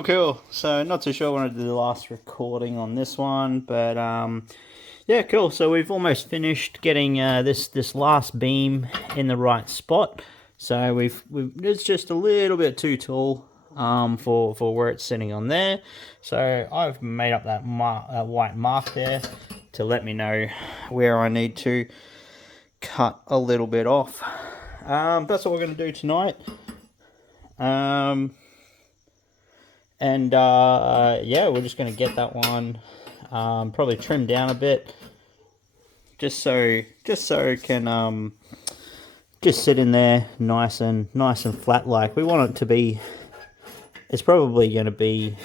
Cool. So not too sure when I did the last recording on this one, but yeah, cool. So we've almost finished getting this last beam in the right spot. So it's just a little bit too tall for where it's sitting on there. So I've made up that white mark there to let me know where I need to cut a little bit off. That's what we're going to do tonight. Yeah, we're just going to get that one probably trimmed down a bit, just so it can just sit in there nice and flat. Like we want it to be. It's probably going to be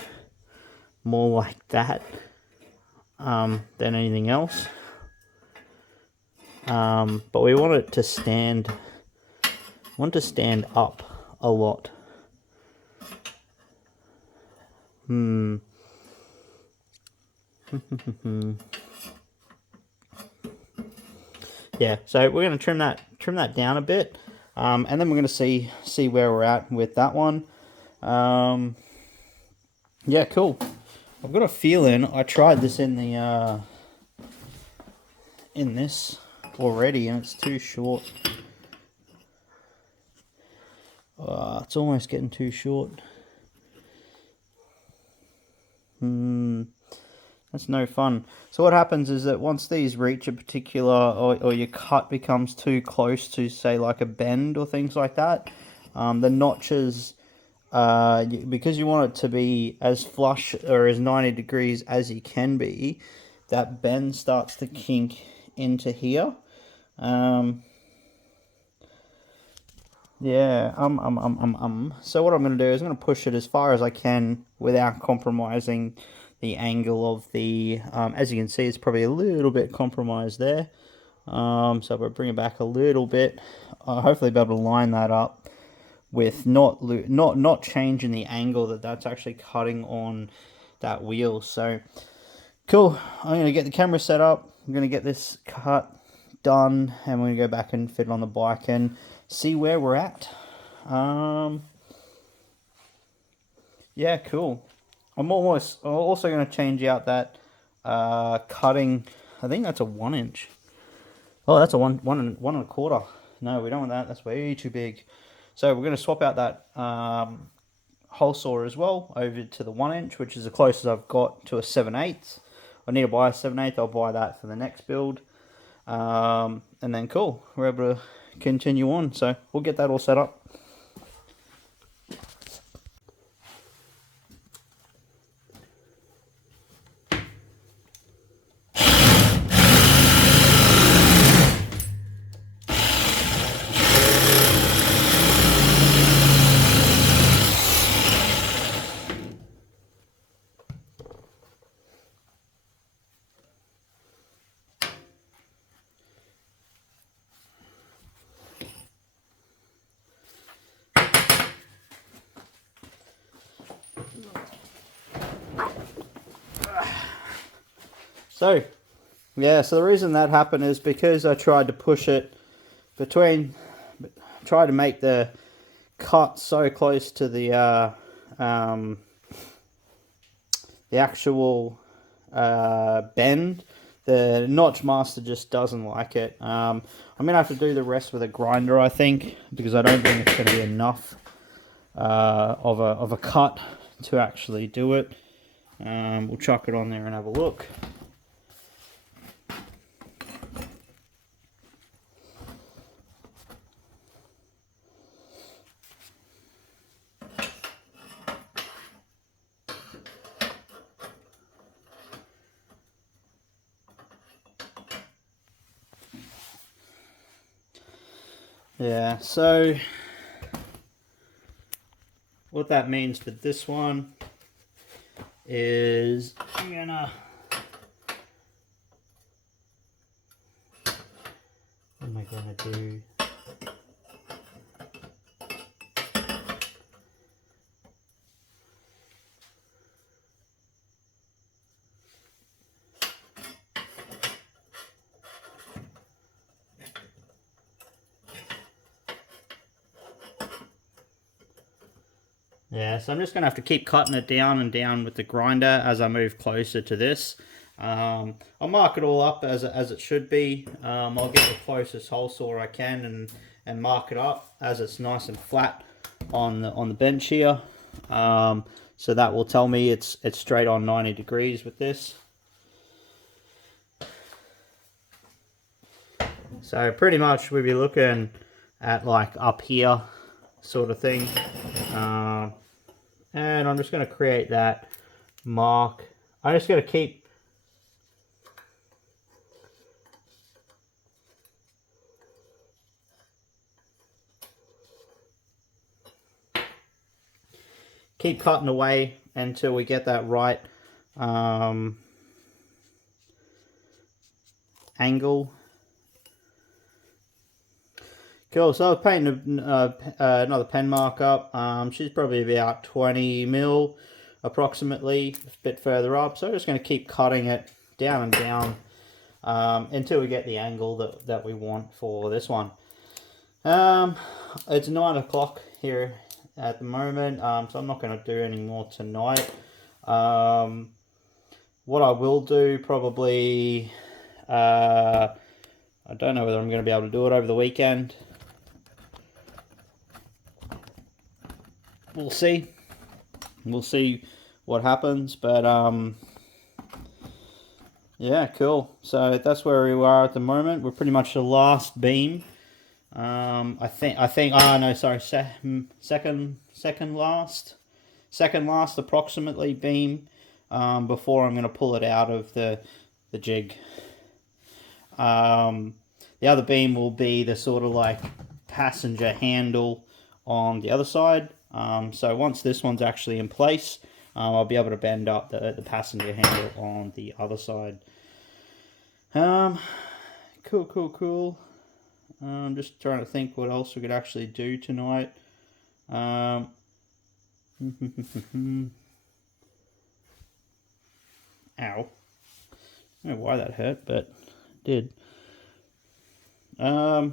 more like that than anything else. But we want it to stand. Up a lot. Yeah, so we're going to trim that down a bit, and then we're going to see where we're at with that one. Yeah, cool. I've got a feeling I tried this in this already, and it's too short. It's almost getting too short. That's no fun. So what happens is that once these reach a particular, or your cut becomes too close to, say, like a bend or things like that, the notches, because you want it to be as flush or as 90 degrees as you can be, that bend starts to kink into here. Yeah, So what I'm going to do is I'm going to push it as far as I can without compromising the angle of the, as you can see, it's probably a little bit compromised there. So if I bring it back a little bit, I'll hopefully be able to line that up with not changing the angle that's actually cutting on that wheel. So cool. I'm going to get the camera set up. I'm going to get this cut done, and we're going to go back and fit it on the bike and see where we're at. Yeah, cool. I'm also going to change out that cutting. I think that's a 1 inch. Oh, that's a one and a quarter. No, we don't want that. That's way too big. So we're going to swap out that hole saw as well over to the 1 inch, which is the closest I've got to a 7/8. I need to buy a 7/8. I'll buy that for the next build. And then cool, we're able to continue on. So we'll get that all set up. So, yeah, so the reason that happened is because I tried to push it tried to make the cut so close to the actual bend. The notch master just doesn't like it. I'm going to have to do the rest with a grinder, I think, because I don't think it's going to be enough of a cut to actually do it. We'll chuck it on there and have a look. Yeah, so what that means for this one is I'm gonna, what am I gonna do? Yeah, so I'm just going to have to keep cutting it down and down with the grinder as I move closer to this. I'll mark it all up as it should be. I'll get the closest hole saw I can and mark it up as it's nice and flat on the bench here. So that will tell me it's straight on 90 degrees with this. So pretty much we'll be looking at like up here sort of thing. And I'm just going to create that mark. I'm just going to keep cutting away until we get that right angle. Cool, so I've painted another pen mark up. She's probably about 20 mil approximately, a bit further up. So I'm just going to keep cutting it down and down until we get the angle that we want for this one. It's 9 o'clock here at the moment, so I'm not going to do any more tonight. What I will do probably, I don't know whether I'm going to be able to do it over the weekend. We'll see. We'll see what happens, but yeah, cool. So that's where we are at the moment. We're pretty much the last beam. I think. Oh no, sorry. Second last approximately beam. Before I'm going to pull it out of the jig. The other beam will be the sort of like passenger handle on the other side. So once this one's actually in place, I'll be able to bend up the passenger handle on the other side. Cool. I'm just trying to think what else we could actually do tonight. Ow. I don't know why that hurt, but it did. I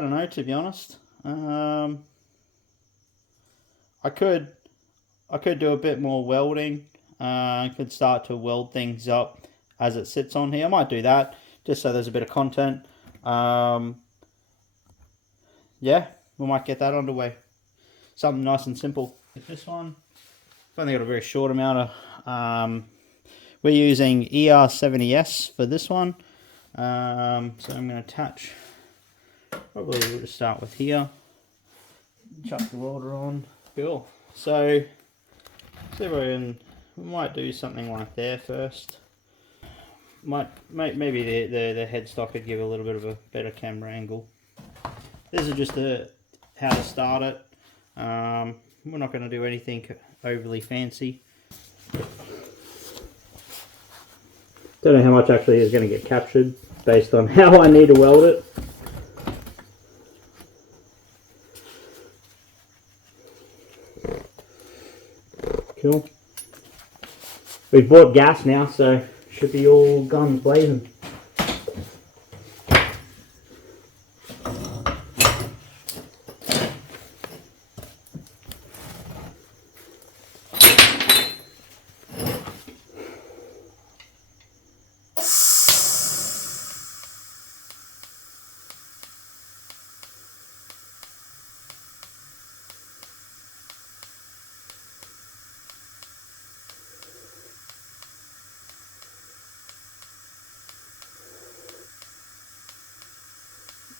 don't know, to be honest. I could do a bit more welding. I could start to weld things up as it sits on here. I might do that just so there's a bit of content. Yeah, we might get that underway. Something nice and simple. This one, I've only got a very short amount of. We're using ER70S for this one. So I'm going to attach. Probably we'll just start with here. Chuck the welder on. Cool. So see if we might do something like there first. Maybe the headstock could give a little bit of a better camera angle. This is just how to start it. We're not going to do anything overly fancy. Don't know how much actually is going to get captured based on how I need to weld it. Cool. We've bought gas now, so should be all guns blazing.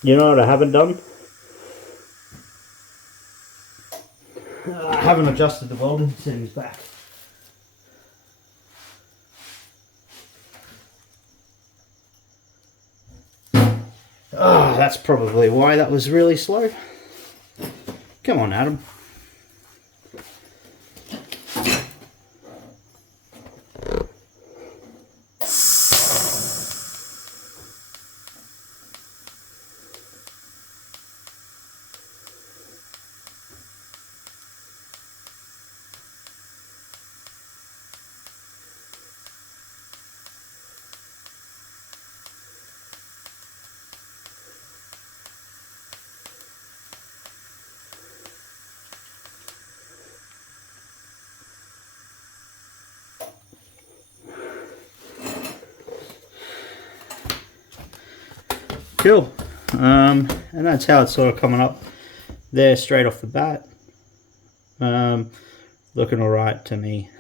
You know what I haven't done? I haven't adjusted the welding settings back. That's probably why that was really slow. Come on, Adam. Cool. And that's how it's sort of coming up there straight off the bat. Looking alright to me.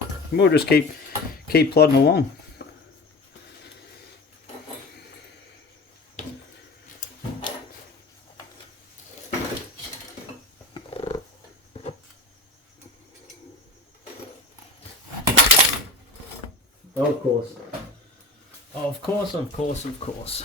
And we'll just keep plodding along. Of course. Of course, of course, of course.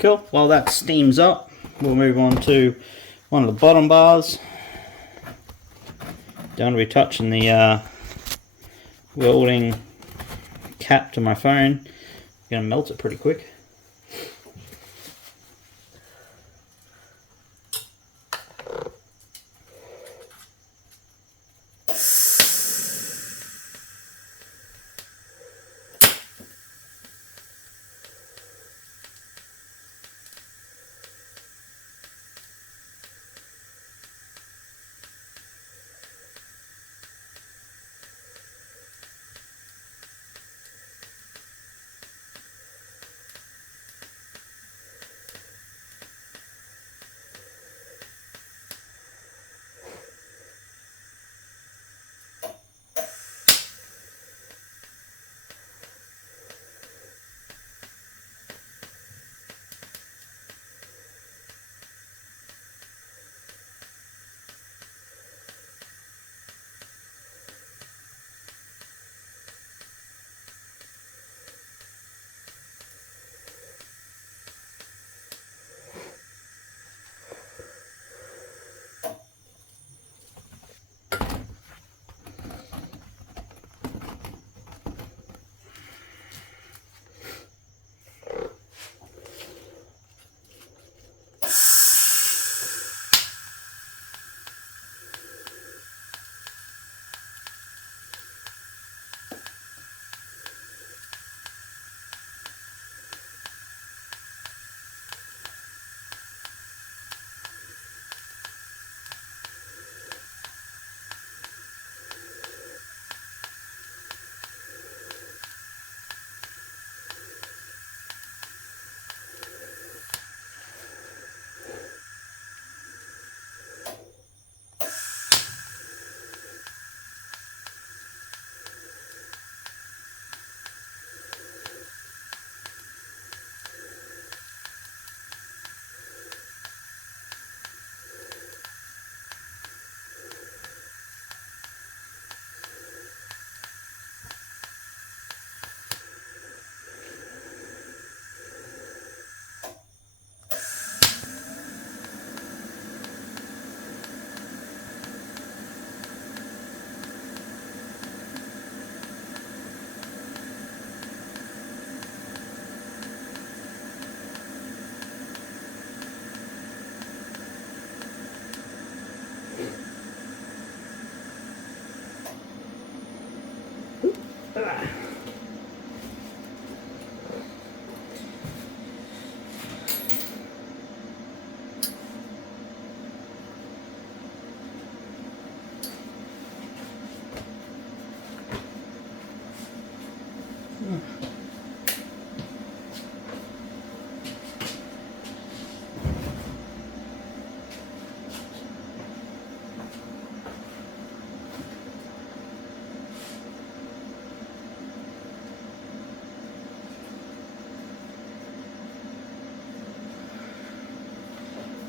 Cool, while that steams up, we'll move on to one of the bottom bars. Don't want to be touching the welding cap to my phone. It's going to melt it pretty quick.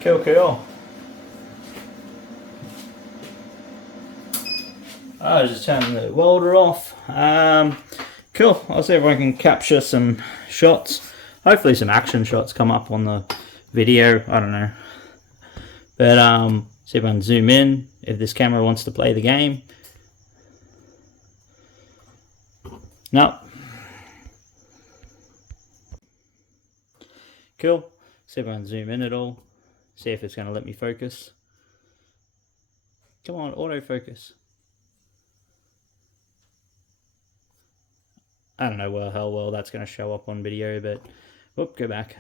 Cool, cool. I was just turning the welder off. Cool. I'll see if I can capture some shots. Hopefully some action shots come up on the video. I don't know. But see if I can zoom in if this camera wants to play the game. No. Cool. See if I can zoom in at all. See if it's going to let me focus. Come on, autofocus. I don't know how well that's going to show up on video, but whoop, go back.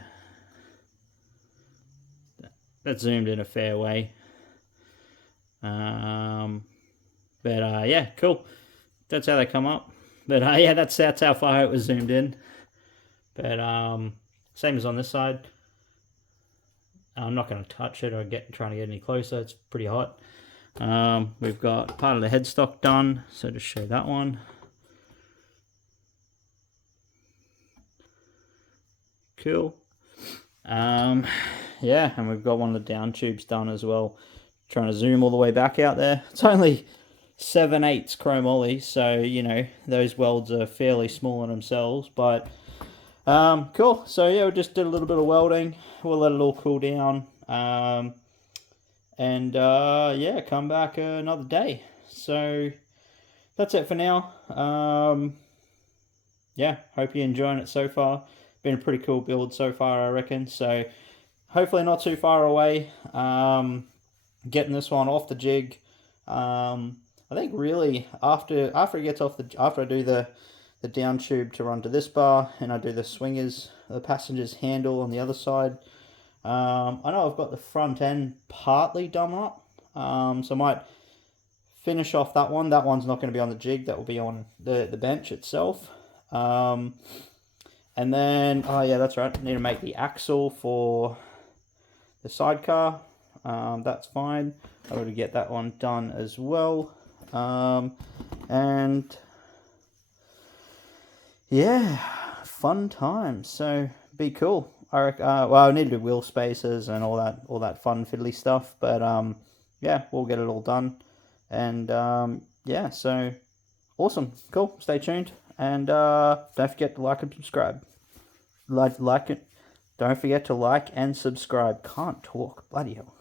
That zoomed in a fair way. But yeah, cool. That's how they come up. But yeah, that's how far it was zoomed in. But same as on this side. I'm not going to touch it or trying to get any closer. It's pretty hot. We've got part of the headstock done, so just show that one. Cool. Yeah, and we've got one of the down tubes done as well. Trying to zoom all the way back out there. It's only 7/8 chrome Moly, so you know those welds are fairly small in themselves. But cool. So yeah, we just did a little bit of welding. We'll let it all cool down. Yeah, come back another day. So that's it for now. Yeah, hope you're enjoying it so far. Been a pretty cool build so far, I reckon. So hopefully not too far away. Getting this one off the jig. I think really after it gets off after I do the down tube to run to this bar and I do the swingers, the passenger's handle on the other side. I know I've got the front end partly done up. So I might finish off that one. That one's not going to be on the jig. That will be on the bench itself. And then, oh yeah, that's right. I need to make the axle for the sidecar. That's fine. I'm going to get that one done as well. And yeah, fun times. So be cool. Well, I need to do wheel spacers and all that fun fiddly stuff. But yeah, we'll get it all done. And yeah, so awesome, cool. Stay tuned, and don't forget to like and subscribe. Like it. Don't forget to like and subscribe. Can't talk, bloody hell.